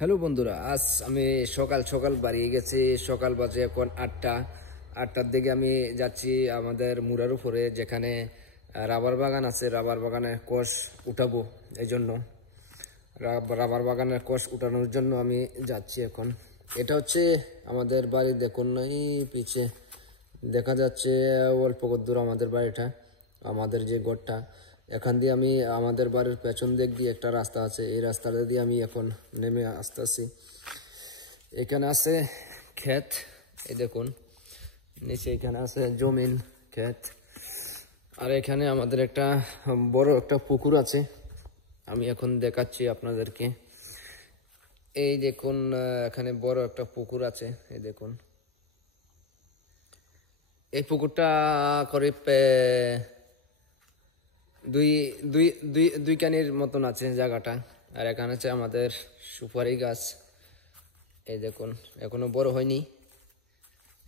Hello বন্ধুরা, আজ আমি সকাল সকাল বাড়িয়ে গেছি। সকাল বাজে এখন 8টার দিকে আমি যাচ্ছি আমাদের মুড়ার উপরে, যেখানে রাবার বাগান আছে। রাবার বাগানের কোষ উঠাবো, এই জন্য রাবার বাগানের কোষ উঠানোর জন্য আমি যাচ্ছি এখন। এটা হচ্ছে আমাদের বাড়ি, দেখুন এই পিছে দেখা যাচ্ছে অল্প দূর আমাদের বাড়িটা, আমাদের যে ঘরটা। এখান দিয়ে আমি আমাদের বাড়ির পেছন দিক দিয়ে একটা রাস্তা আছে, এই রাস্তাটা দিয়ে আমি এখন নেমে আসতেছি। এখানে আছে ক্ষেত, এই দেখুন নিচে এখানে আছে জমিন ক্ষেত, আর এখানে আমাদের একটা বড় একটা পুকুর আছে। আমি এখন দেখাচ্ছি আপনাদেরকে। এই দেখুন এখানে বড় একটা পুকুর আছে, এই দেখুন। এই পুকুরটা করিব দুই কানির মতন আছে জায়গাটা। আর এখানে আছে আমাদের সুপারি গাছ, এই দেখুন এখনো বড় হয়নি,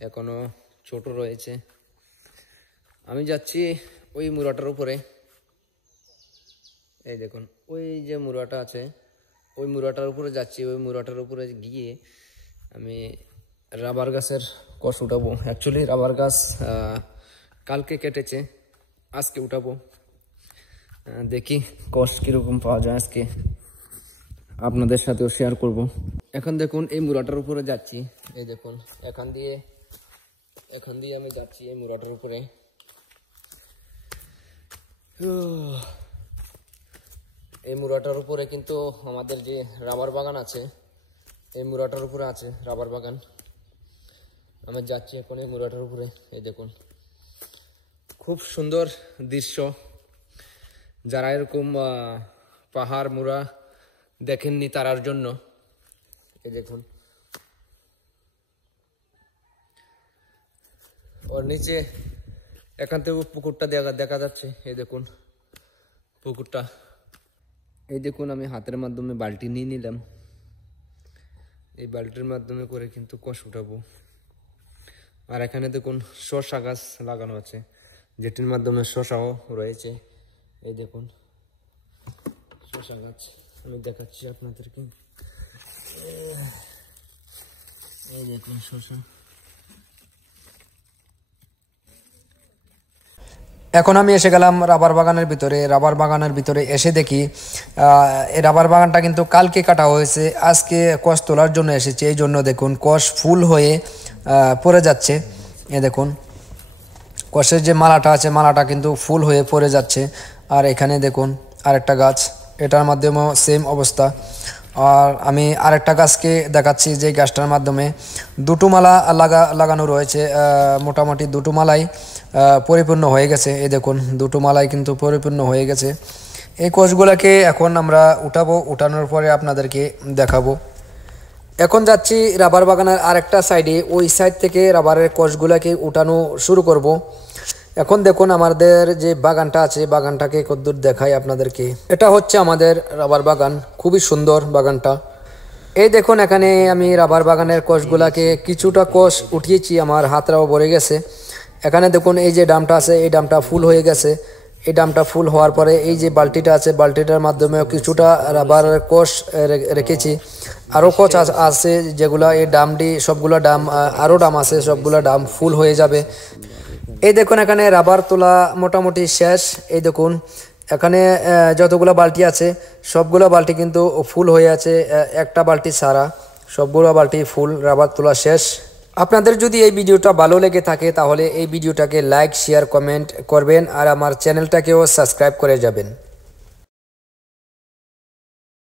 এখনো ছোট রয়েছে। আমি যাচ্ছি ওই মুড়াটার উপরে, এই দেখুন ওই যে মুড়াটা আছে, ওই মুড়াটার উপরে যাচ্ছি। ওই মুড়াটার উপরে গিয়ে আমি রাবার গাছের কোষ উঠাবো। অ্যাকচুয়ালি রাবার গাছ কালকে কেটেছে, আজকে উঠাবো। দেখি কোষ কিরকম পাওয়া যায়, আজকে আপনাদের সাথেও শেয়ার করব। এখন দেখুন এই মুড়াটার উপরে যাচ্ছি, এই দেখুন এখান দিয়ে আমি যাচ্ছি এই মুড়াটার উপরে। এই মুড়াটার উপরে কিন্তু আমাদের যে রাবার বাগান আছে, এই মুড়াটার উপরে আছে রাবার বাগান। আমি যাচ্ছি এখন এই মুড়াটার উপরে, এই দেখুন খুব সুন্দর দৃশ্য। যারা এরকম পাহাড় মুড়া দেখেননি তারার জন্য, এই দেখুন ওর নিচে এখান থেকে পুকুরটা দেখা যাচ্ছে, এই দেখুন পুকুরটা। এই দেখুন আমি হাতের মাধ্যমে বালতি নিয়ে নিলাম, এই বালতির মাধ্যমে করে কিন্তু কোষ উঠাবো। আর এখানে দেখুন শসা গাছ লাগানো আছে, যেটির মাধ্যমে শসাও রয়েছে। এই দেখুন শসা গাছ আমি দেখাচ্ছি আপনাদেরকে, এই দেখুন শসা। এখন আমি এসে গেলাম রাবার বাগানের ভিতরে। রাবার বাগানের ভিতরে এসে দেখি এই রাবার বাগানটা কিন্তু কালকে কাটা হয়েছে, আজকে কোষ তোলার জন্য এসেছে। এই জন্য দেখুন কোষ ফুল হয়ে পড়ে যাচ্ছে। এ দেখুন কোষের যে মালাটা আছে, মালাটা কিন্তু ফুল হয়ে পড়ে যাচ্ছে। আর এখানে দেখুন আরেকটা গাছ, এটার মাধ্যমেও সেম অবস্থা। আর আমি আরেকটা গাছকে দেখাচ্ছি, যে গাছটার মাধ্যমে দুটো মালা লাগানো রয়েছে। মোটামুটি দুটো মালাই পরিপূর্ণ হয়ে গেছে। এই দেখুন দুটো মালাই কিন্তু পরিপূর্ণ হয়ে গেছে। এই কোষগুলোকে এখন আমরা উঠাবো, উঠানোর পরে আপনাদেরকে দেখাবো। এখন যাচ্ছি রাবার বাগানের আরেকটা সাইডে, ওই সাইড থেকে রাবারের কোষগুলোকে উঠানো শুরু করব। এখন দেখুন আমাদের যে বাগানটা আছে, বাগানটাকে কতদূর দেখাই আপনাদেরকে। এটা হচ্ছে আমাদের রাবার বাগান, খুবই সুন্দর বাগানটা। এই দেখুন এখানে আমি রাবার বাগানের কোষগুলাকে কিছুটা কোষ উঠিয়েছি, আমার হাতটাও ভরে গেছে। এখানে দেখুন এই যে ডামটা আছে, এই ডামটা ফুল হয়ে গেছে। এই ডামটা ফুল হওয়ার পরে এই যে বালতিটা আছে, বালতিটার মাধ্যমেও কিছুটা রাবারের কোষ রেখেছি। আরও কোষ আছে যেগুলো এই ডামটি, সবগুলো ডাম, আরও ডাম আছে, সবগুলো ডাম ফুল হয়ে যাবে। এই দেখুন এখানে রাবার তোলা মোটামুটি শেষ। এই দেখুন এখানে যতগুলো বালতি আছে সবগুলো বালতি কিন্তু ফুল হয়ে আছে, একটা বালতি ছাড়া সবগুলো বালতি ফুল। রাবার তোলা শেষ। আপনাদের যদি এই ভিডিওটা ভালো লেগে থাকে তাহলে এই ভিডিওটাকে লাইক, শেয়ার, কমেন্ট করবেন, আর আমার চ্যানেলটাকেও সাবস্ক্রাইব করে যাবেন।